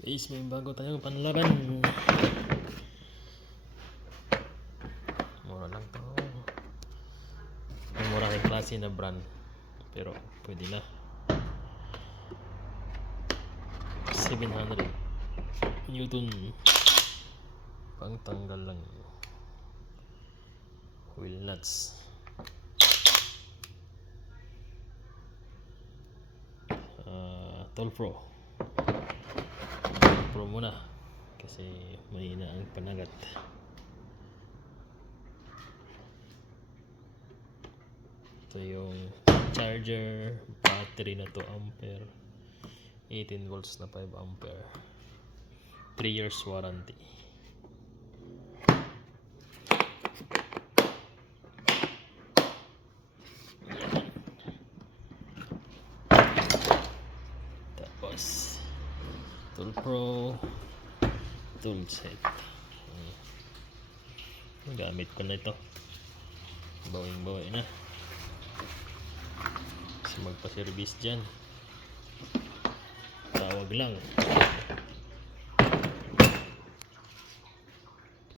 Guys, may bago tayong panlaban. Mura lang to. May mura rin klase na brand. Pero pwede na. 700 Newton. Pangtanggal lang. Wheel nuts. Tol Pro muna kasi mahina ang panagat. Ito yung charger, battery na 2 ampere, 18 volts na 5 ampere, 3 years warranty. Tapos Tol Pro tool set. Gamit ko na ito. Bawing-bawi na. Kasi magpa-service dyan, tawag lang.